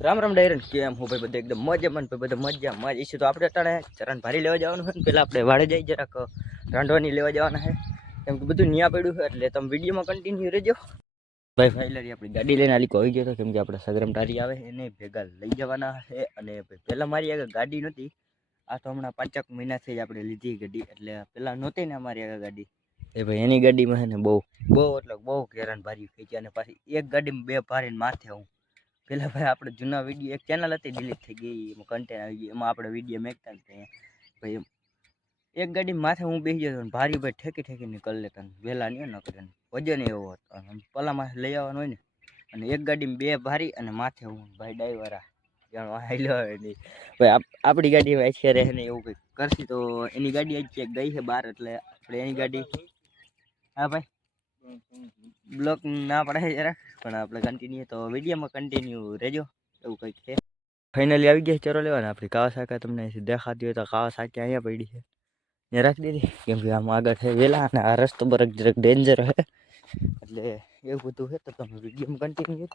રામ રામ ડાયરન કેમ હું ભાઈ બધા એકદમ મજામાં ભાઈ બધા મજા ઈશું તો આપણે અટાણે ચરણ ભારી લેવા જવાનું છે ને પેલા આપણે વાડે જઈ જરાક રાંધવાની લેવા જવાના છે કેમ કે બધું ન્યા પડ્યું છે એટલે તમે વિડીયોમાં કન્ટિન્યુ રહેજો ભાઈ ફાઇનલી આપણી ગાડી લઈને આલી આવી ગયો હતો કેમ કે આપણે સગરમ ટારી આવે એને ભેગા લઈ જવાના છે અને પહેલાં મારી આગળ ગાડી નહોતી આ તો હમણાં 5 મહિનાથી જ આપણે લીધી ગાડી એટલે પહેલાં નહોતી ને અમારી આગળ ગાડી એ ભાઈ એની ગાડીમાં છે ને બહુ હેરાન ભારી ખેંચ્યા અને પાછી એક ગાડીમાં બે ભારીને માથે હું પેલા ભાઈ આપણે જૂના વિડીયો એક ચેનલ હતી ડિલીટ થઈ ગઈ એમાં કન્ટેન્ટ આવી ગયું એમાં આપણે વિડીયો મેકતા ને ભાઈ એક ગાડી માથે હું બેસી જતો ને ભારી ભાઈ ઠેકીને કરી લેતા ને વહેલા નહીં ન કરે વજન એવો હતો પલામાં લઈ આવવાનું હોય ને અને એક ગાડીમાં બે ભારી અને માથે હું ભાઈ ડ્રાઈવર જાણો હાલ્યો આવે નહીં ભાઈ આપણી ગાડી અત્યારે રહે ને એવું કંઈક કરશી તો એની ગાડી આજ ક્યાંક ગઈ છે બહાર એટલે આપણે એની ગાડી હા ભાઈ બ્લોક ના પડે જરાક પણ આપણે કન્ટિન્યુ તો વિડીયોમાં કન્ટિન્યુ રહેજો એવું કંઈક છે ફાઇનલી આવી ગયા ચરો લેવાના આપણી કાવાસાકા તમને દેખાતી હોય તો કાવાસાકી અહીંયા પડી છે ત્યાં રાખી દીધી કેમ કે આમ આગળ છે વેલા અને આ રસ્તો બરક જરાક ડેન્જર છે એટલે એવું બધું છે તો તમે વિડીયોમાં કન્ટિન્યુ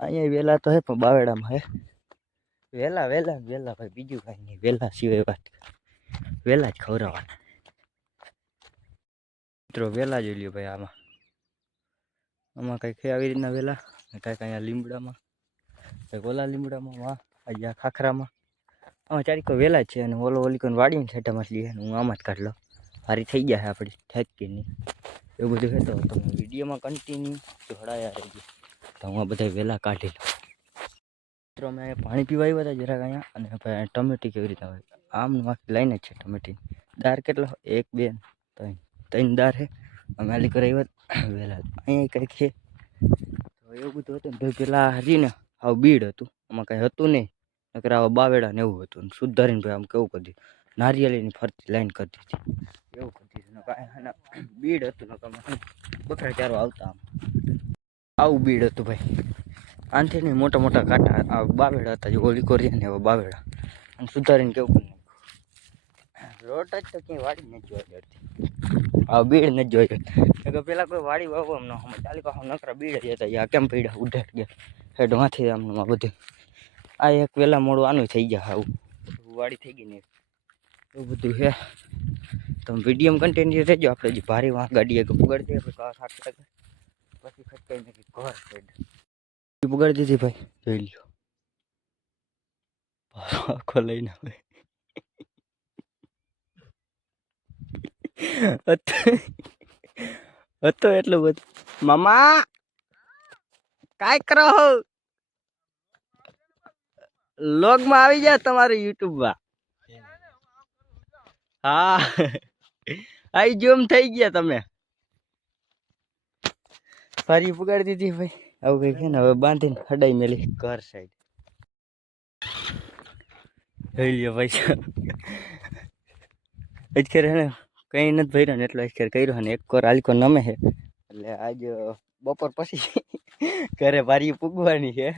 અહીંયા વેલા તો હે પણ બાવેડામાં હે વેલા ભાઈ બીજું કાંઈ નહીં વેલા સિવાય વાત વેલા જ ખવડાવવાના મિત્રો વેલા જોઈ લ્યો ભાઈ આમાં કંઈક છે આવી રીતના વેલા કંઈક અહીંયા લીમડામાં કંઈક ઓલા લીમડામાં વાહ અહીંયા ખાખરામાં આમાં ચારીકો વેલા જ છે અને ઓલીકોને વાડીને છેટા માછલી છે હું આમાં જ કાઢ લો હારી થઈ ગયા છે આપણી ઠેકી નહીં એવું બધું છે તો તમે વિડીયોમાં કન્ટિન્યુ જોડાયા રહેજો તો હું આ બધા વેલા કાઢી લઉં મિત્રો અમે પાણી પીવા આવ્યા હતા જરાક અહીંયા અને ભાઈ ટમેટી કેવી રીતના હોય આમ આખી લાઈન જ છે ટમેટી દાર કેટલો 1 2 3 દાર છે અમે આલી કરી આવ્યા વેલા અહીંયા કંઈક છે તો એવું બધું હતું ને ભાઈ પેલા હજી ને આવું બીડ હતું આમાં કંઈ હતું નહીં નકર આવા બાવેડા ને એવું હતું સુધારીને ભાઈ આમ કેવું કરી દીધું નારિયેળીની ફરતી લાઈન કરી દીધી એવું કરી દીધું કાંઈ બીડ હતું ને તમે બકરા ચારો આવતા આવું બીડ હતું ભાઈ આનથી નહીં મોટા કાંટા આ બાવેડા હતા જે ઓલી કોરી ને એવા બાવેડા અને સુધારીને કેવું કરી નાખ્યું રોટ જ તો ક્યાંય વાડી નથી જોવા જતી આ બીડ નથી જોઈ કે પેલા કોઈ વાડી વાવવા ન સમજ ચાલી પાસે નકરા બીડ જ હતા આ કેમ પીડા ઉઢાટ ગયા હેડમાંથી આમનું બધું આ એક વેલા મોડું આનું થઈ ગયા આવું વાડી થઈ ગઈ ને એવું બધું છે તમે વિડીયોમાં કન્ટિન્યુ રહેજો આપણે જે ભારે વાં ગાડીએ પુગાડી દઈએ પછી ખટકાઈ નાખી ઘર સાઈડ પુગાડી દીધી ભાઈ જોઈ લ્યો આખો લઈને આવે હતો એટલું બધું મામા કાંઈ કરો લોગમાં આવી જાય તમારું યુટ્યુબમાં હા આઈ જોમ થઈ ગયા તમે ફરી પુગાડી દીધી ભાઈ આવું કઈ છે ને હવે બાંધીને હડાઈ મેલી ઘર સાઈડ જોઈ લ્યો પૈસા અત્યારે હે ને કંઈ નથી ભર્યો ને એટલો અત્યારે કર્યો ને એક કોર આલકો નમે છે એટલે આજ બપોર પછી ઘરે ભારી પૂગવાની છે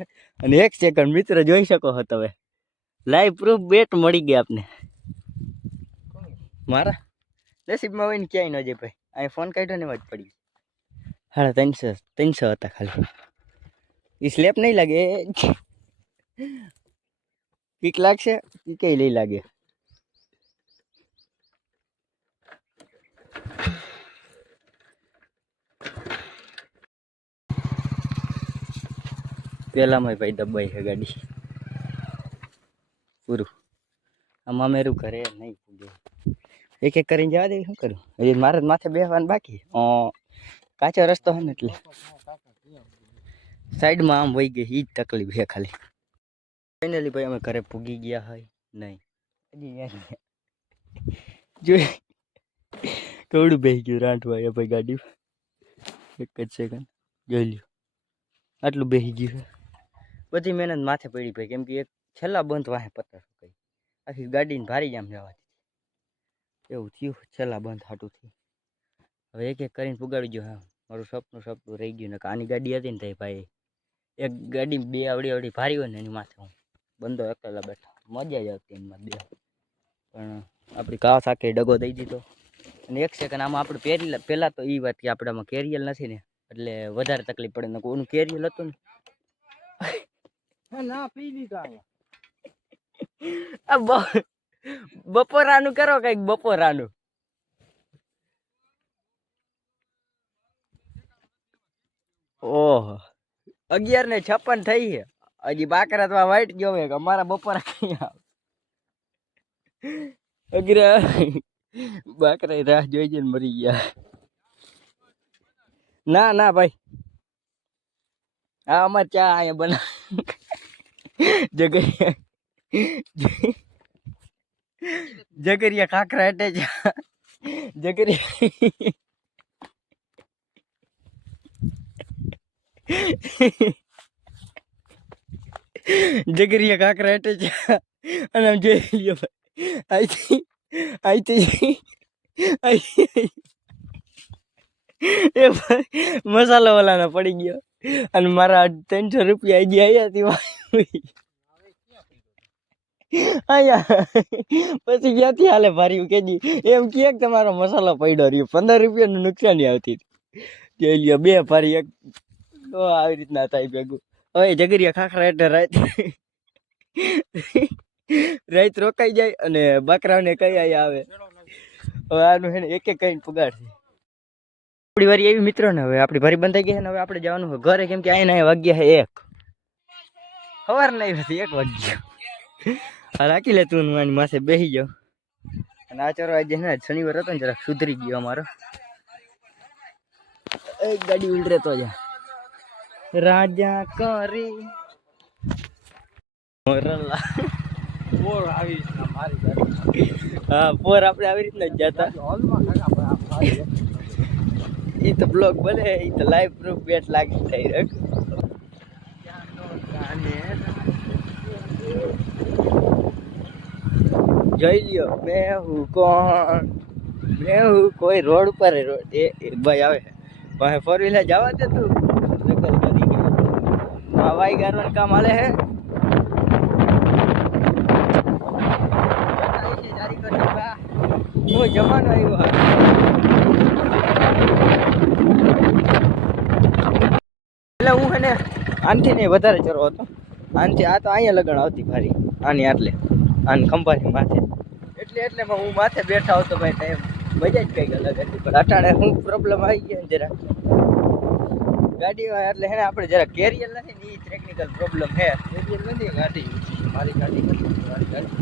અને 1 સેકન્ડ મિત્ર જોઈ શકો છો તમે લાઈવ પ્રૂફ બેટ મળી ગયા આપને મારા નસીબમાં હોય ને ક્યાંય ન જાય ભાઈ અહીં ફોન કાઢ્યો ને વાત પડી 350 હતા ખાલી એ સ્લેપ નહીં લાગે પીક લાગશે એ કઈ લઈ લાગે પેલામાં ભાઈ દબાઈ છે ગાડી પૂરું આમાં મેરું ઘરે નહીં પૂગે એક કરીને જવા દે શું કરું હજી મારે માથે બેસવાનું બાકી કાચો રસ્તો છે ને એટલે સાઈડમાં આમ વહી ગઈ એ જ તકલીફ છે ખાલી ફાઇનલી ભાઈ અમે ઘરે પૂગી ગયા હોય નહીં હજી જોઈ કવડું બેસી ગયું રાંધવા ભાઈ ગાડી એક જ સેકન્ડ જોઈ લ્યો આટલું બેસી ગયું બધી મહેનત માથે પડી ભાઈ કેમ કે એક છેલ્લા બંધ વાહે પત્તા કઈ આખી ગાડીને ભારી જામ જવાથી એવું થયું છેલ્લા બંધ હાટું થયું હવે એક કરીને પુગાડી ગયો હા મારું સપનું રહી ગયું ને આની ગાડી હતી ને તો ભાઈ એક ગાડી બે આવડી ભારી હોય ને એની માથે હું બંધો એકલા બેઠા મજા જ આવતી એમાં બે પણ આપણી કાવાસાકી ડગો દઈ દીધો અને 1 સેકન્ડ આમાં આપણે પહેલાં તો એ વાત કે આપણામાં કેરિયલ નથી ને એટલે વધારે તકલીફ પડે ને કોનું કેરિયલ હતું ને ના પી લીધા આ બપોરાનું કરો કઈક બપોરાનું. ઓહો 11:56 થઈ છે. હજી બાકરા તો વાઈટ ગયો હે અમારા બપોરા કઈ આવે. અગરા બાકરા રાહ જોઈ જઈને મરી ગયા. ના ના ભાઈ હા અમારે ચા અહીંયા બના જગરિયા ખાખરા એટલે જગરિયા જગરિયા ખાખરા એટલે અને આમ જોઈ લ્યો ભાઈ આઈથી એ ભાઈ મસાલો વાળાનો પડી ગયો અને મારા 300 રૂપિયા હજી આવ્યા હતી અહીંયા પછી ક્યાંથી હાલે ભાર્યું કેજી એમ કે તમારો મસાલો પડ્યો રહ્યો 15 રૂપિયાનું નુકસાન આવતી જોઈ લ્યો બે ભારી એક આવી રીતના થાય ભેગું. હવે જગરિયા ખાખરા એટલે રાત રોકાઈ જાય અને બકરાને કઈ આવે. હવે આનું હે ને એક એક કઈ પગાડશે. આપણી વારી એવી મિત્રો ને હવે આપણી ભારી બંધાઈ ગઈ છે ને હવે આપણે જવાનું હોય ઘરે કેમ કે આઈને વાગ્યા છે 1 સવાર નહીં હતી 1 વાગ્યા. રાખી લે તું મારી માસે બેસી જાવ અને આ ચારો આજે ને શનિવાર હતો ને જરાક સુધરી ગયો અમારો. એક ગાડી ઉલટે તો જા રાજા કરી મોરલા પોર આવી મારી ગાડી. હા પોર આપણે આવી રીતના જ જતા. એ તો બ્લોગ બને એ તો લાઈવ પ્રૂફ બેટ લાગી થઈ રખ. જોઈ લ્યો બેહું કોણ બેહું કોઈ રોડ ઉપર એ ભાઈ આવે પાસે 4 વ્હીલર જવા દે તું હવાઈ ગારવાનું કામ હાલે હે. હું જમાનો આવ્યો એટલે હું એને આનથી નહીં વધારે ચરો હતો આનથી આ તો અહીંયા લગણ આવતી ભારી આની આટલે આની ખંભાની માથે એટલે હું માથે બેઠા હોતો ભાઈ ટાઈમ મજા જ કઈક અલગ હતી. પણ અટાણે હું પ્રોબ્લેમ આવી ગયો ને જરા ગાડીમાં એટલે હે ને આપણે જરા કેરિયર નથી ને એ ટેકનિકલ પ્રોબ્લેમ હે. કેરિયર નથી ગાડી મારી ગાડી નથી મારી ગાડી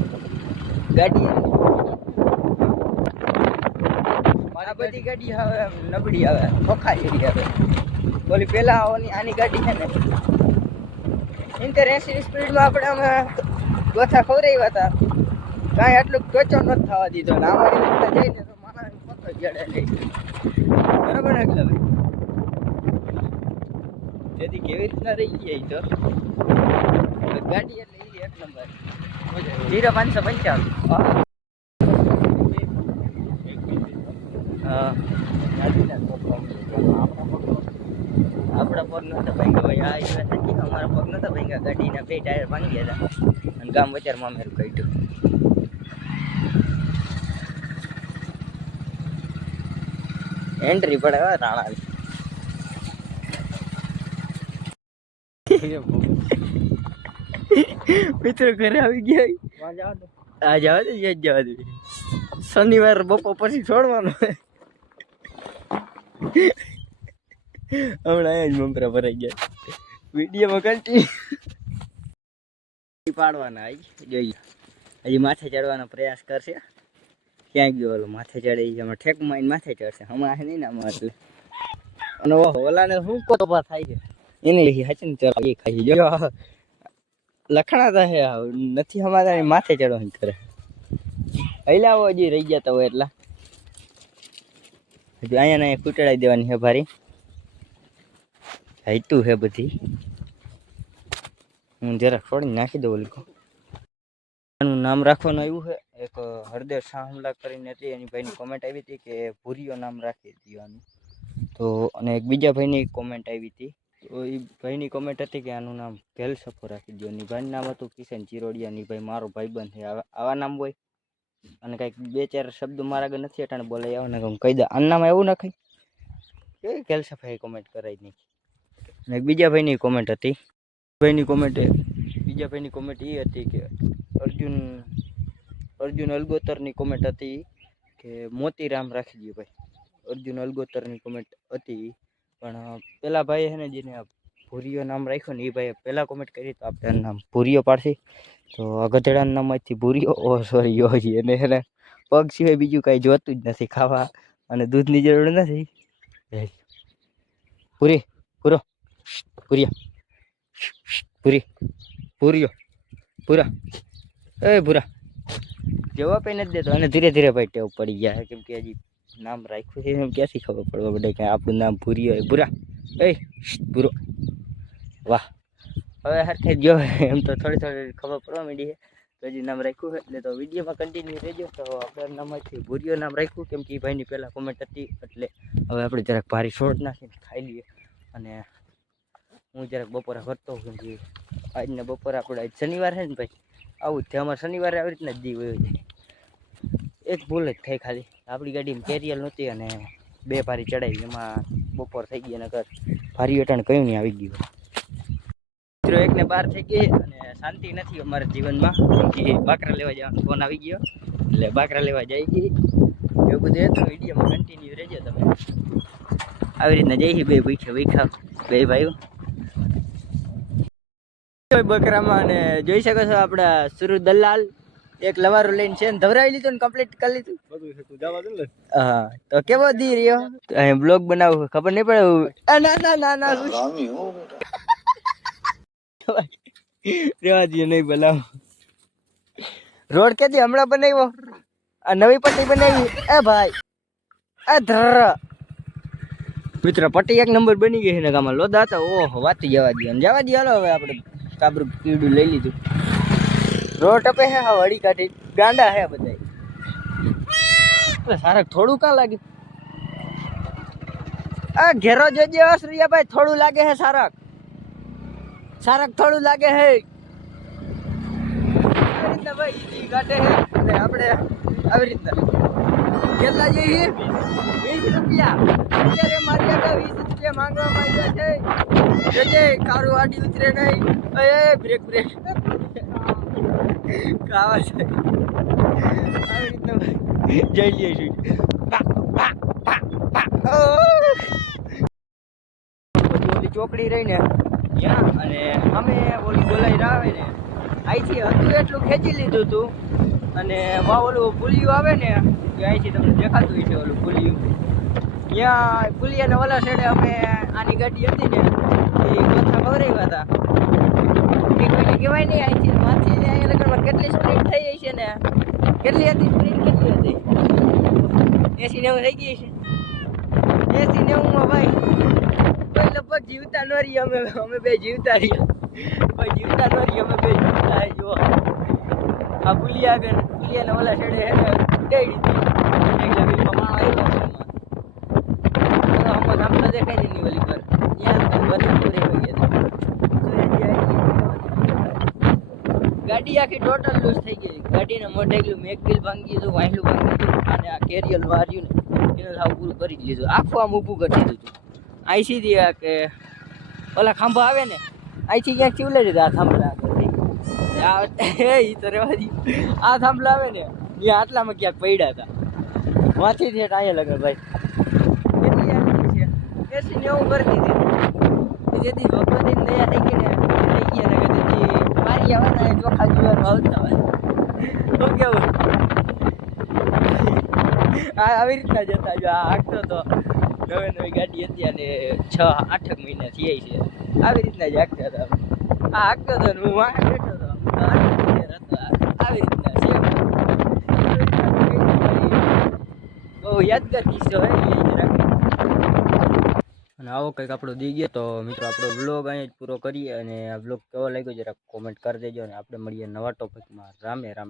આ બધી ગાડી હવે નબળી આવે ખોખાયેલી આવે. બોલી પેલા આની ગાડી છે ને 80 સ્પીડમાં આપણે અમે ગોથા ખવડાવ્યા હતા કાંઈ આટલું ટોચો નથી થવા દીધો ને આમાં જઈને તો માણસ પતો જડે નહીં બરાબર ને એટલે તેથી કેવી રીતના રહી ગયા તો ગાડી એટલે એ 1 નંબર 0555 હા આપણા પગ નહોતા ભાંગ્યા ભાઈ આ વાત હતી અમારા પગ નહોતા ભાંગ્યા ગાડીના 2 ટાયર ભાંગી ગયા હતા અને ગામ બજારમાં મેરું કાઢ્યું. એન્ટ્રી પડે રાણા મિત્રો ઘરે આવી ગયા આ જવા દે જવા દે શનિવાર બપોર પછી છોડવાનો હમણાં અહીંયા જ મમરા ભરાઈ ગયા વિડીયોમાં કન્ટિન્યુ પાડવાના જોઈએ હજી માથે ચડવાનો પ્રયાસ કરશે. ક્યાં ગયો ઓલો માથે ચડે હમણાં ઠેકમાં માથે ચડશે હમણાં નહીં ને આમાં એટલે અને ઓલાને શું કોપા થાય છે એને હચન ચડવા ખાઈ જો લખણા હે નથી અમારા માથે ચડવાની કરે હલાવો હજી રહી જતા હોય એટલા હજુ અહીંયા કૂટડાઈ દેવાની હે ભારી હાઈતું હે બધી. હું જરાક છોડીને નાખી દઉં ઓલી એનું નામ રાખવાનું આવ્યું છે એક હરદેવ શાહમલા કરીને હતી એની ભાઈની કોમેન્ટ આવી હતી કે ભૂરીઓ નામ રાખી દેવાનું તો અને એક બીજા ભાઈની કોમેન્ટ આવી હતી તો એ ભાઈની કોમેન્ટ હતી કે આનું નામ ભેલ સફો રાખી દો. ની ભાઈનું નામ હતું કિશન ચિરોડિયા. ની ભાઈ મારો ભાઈબંધ છે આવા નામ હોય અને કંઈક 2-4 શબ્દો મારા આગળ નથી અટાણે બોલાય આવે ને હું કહી દઉં આનું નામ એવું નાખાય કે ભેલ સફાઈ કોમેન્ટ કરાવી નાખી. અને એક બીજા ભાઈની કોમેન્ટ હતી ભાઈની કોમેન્ટ બીજા ભાઈની કોમેન્ટ એ હતી કે અર્જુન અલગોતરની કોમેન્ટ હતી કે મોતીરામ રાખી દઈએ ભાઈ. અર્જુન અલગોતરની કોમેન્ટ હતી, પણ પેલા ભાઈ છે ને જેને ભૂરિયો નામ રાખ્યું ને એ ભાઈએ પહેલાં કોમેન્ટ કરી તો આપણે નામ ભૂરિયો પાડશે. તો ગધેડાના નામમાંથી ભૂરિયો સોરી યોજી અને એને પગ સિવાય બીજું કાંઈ જોતું જ નથી, ખાવા અને દૂધની જરૂર નથી. પૂરી પૂરો પૂરિયા પૂરી પૂરિયો પૂરા એ પૂરા જવાબ એ નથી દેતો. અને ધીરે ધીરે ભાઈ ટેવ પડી ગયા છે, કેમ કે હજી નામ રાખ્યું છે એમ ક્યાંથી ખબર પડવા પડે કે આપણું નામ ભૂરિયો હોય. પૂરા એ પૂરો વાહ. હવે હરખે જો એમ તો થોડી ખબર પડવા માંડી છે, તો હજી નામ રાખ્યું છે એટલે તો વિડીયોમાં કન્ટિન્યુ રહેજો. તો આપણે નામમાંથી ભૂરિયો નામ રાખ્યું કેમ કે એ ભાઈની પહેલાં કોમેન્ટ હતી, એટલે હવે આપણે જરાક ભારી છોડ નાખીને ખાઈ લઈએ. અને હું જરાક બપોરે કરતો કેમ કે આજને બપોરે આપણે આજ શનિવાર છે ને ભાઈ, આવું જ છે અમારે શનિવારે આવી રીતના જ દી હોય છે. એક ભૂલ જ થઈ ખાલી, આપણી ગાડીમાં કેરિયલ નહોતી અને 2 ભારી ચડાવી, એમાં બપોર થઈ ગઈ અને ભારી અટાણ કયું નહીં આવી ગયું. મિત્રો 1 ને 12 થઈ ગઈ અને શાંતિ નથી અમારા જીવનમાં, કેમ કે બાકરા લેવા જવાનો ફોન આવી ગયો એટલે બાકરા લેવા જાય ગઈ. એવું બધું હતું. વિડીયોમાં કન્ટિન્યુ રહેજો તમે. આવી રીતના જઈ બે ભૂખ્યા બે ભાઈઓ બકરામાં. અને જોઈ શકો છો આપણા સુરુ દલાલ એક લવારું લઈને છે ને ધવરાવી લીધું ને કમ્પ્લીટ કરી લીધું. હા તો કેવો દી રહ્યો અહીં બ્લોગ બનાવું ખબર નહીં પડે. ના ના ના ના રેવા દઈએ નહીં બનાવ. રોડ ક્યાંથી હમણાં બનાવ્યો? આ નવી પટ્ટી બનાવી એ ભાઈ આ ધર મિત્ર પટ્ટી 1 નંબર બની ગઈ છે ને ગામમાં લોદા હતા. ઓહો વાતી જવા દે હાલો. હવે આપણે કાબરું કીડું લઈ લીધું. રોડ ટપે હે હા વળી કાઢી ગાંડા હે બધા. સારક થોડું કાં લાગે? આ ઘેરો જોજે અસરિયાભાઈ, થોડું લાગે હે સારક થોડું લાગે હે. આવી રીતના ભાઈ કાઢે હે એટલે આપણે આવી રીતના કેટલા જઈએ 20 રૂપિયા અત્યારે મારી આગળ 20 રૂપિયા માંગવામાં આવ્યા છે. જજે કારું આડી ઉતરે નહીં. એ બ્રેક ખાવા છે. આવી રીતના જઈ લઈએ છીએ. ઓલી ચોકડી રહી ને ત્યાં અને અમે ઓલી બોલાઈ આવે ને અહીંથી હતું એટલું ખેંચી લીધું હતું. અને માં ઓલું પુલિયું આવે ને કે અહીંથી તમને દેખાતું હોય છે ઓલું પુલિયું. ત્યાં પુલિયાના ઓલા સાઈડે અમે આની ગાડી હતી ને એ ગોથા ભરાવ્યા હતા. એ કોઈને કહેવાય નહીં. અહીંથી માથી અહીંયા લગનમાં કેટલી સ્પ્રીડ થઈ ગઈ છે ને, કેટલી હતી સ્પ્રીડ કેટલી હતી 80-90 થઈ ગઈ છે. 80-90 ભાઈ કોઈ લગભગ જીવતા ન રહી. અમે બે જીવતા રહ્યા. કોઈ જીવતા ન રહી. અમે બે જીવતા જો આ પુલિયા આગળ પુલિયાના ઓલા છેડે હે ને ઉડાડી દીધી. એટલે વીલમાં માણો આવ્યો આમાં સાંભળો દેખાય નહીં ઓલી પર ત્યાં વધુ પૂરી હોય ગાડી આખી ટોટલ લૂઝ થઈ ગઈ. ગાડીને મોઢેગલું મેકગીલ ભાંગી દીધું, વાયલું ભાંગી દીધું અને આ કેરિયલ માર્યું ને એને સાવ પૂરું કરી જ લીધું. આખું આમ ઊભું કરી દીધું હતું. અહીં સીધી આ કે ઓલા ખાંભા આવે ને અહીંથી ક્યાંક ચીવલાઈ દીધા આ થાંભલા આગળથી. એ તો રહેવા દી. આ થાંભલા આવે ને ત્યાં આટલામાં ક્યાંક પડ્યા હતા. વાંચી છે અહીંયા લગન ભાઈ કેટલી આવી છે 80-90 કરી દીધી. જેથી ભગવતીની દયા થઈ ગઈ ને થઈ ગયા ને તેથી મારી આવવાના ચોખા જીવાનું આવતા હોય તો કેવું આવી રીતના જતા. જો આ હાંકતો તો નવી ગાડી હતી અને 6-8 મહિના થયા છે. આવી રીતના જ હાંકતા હતા. આ હાંકતો હતો ને હું વાંક બેઠો હતો. આવી રીતના છે. બહુ યાદગાર કિસ્સો હે જરાક. અને આવો કંઈક આપણો દી ગયો. તો મિત્રો આપણો બ્લોગ અહીં જ પૂરો કરીએ અને આ બ્લોગ કેવો લાગ્યો જરાક કોમેન્ટ કરી દેજો અને આપણે મળીએ નવા ટોપિકમાં. રામે રામ.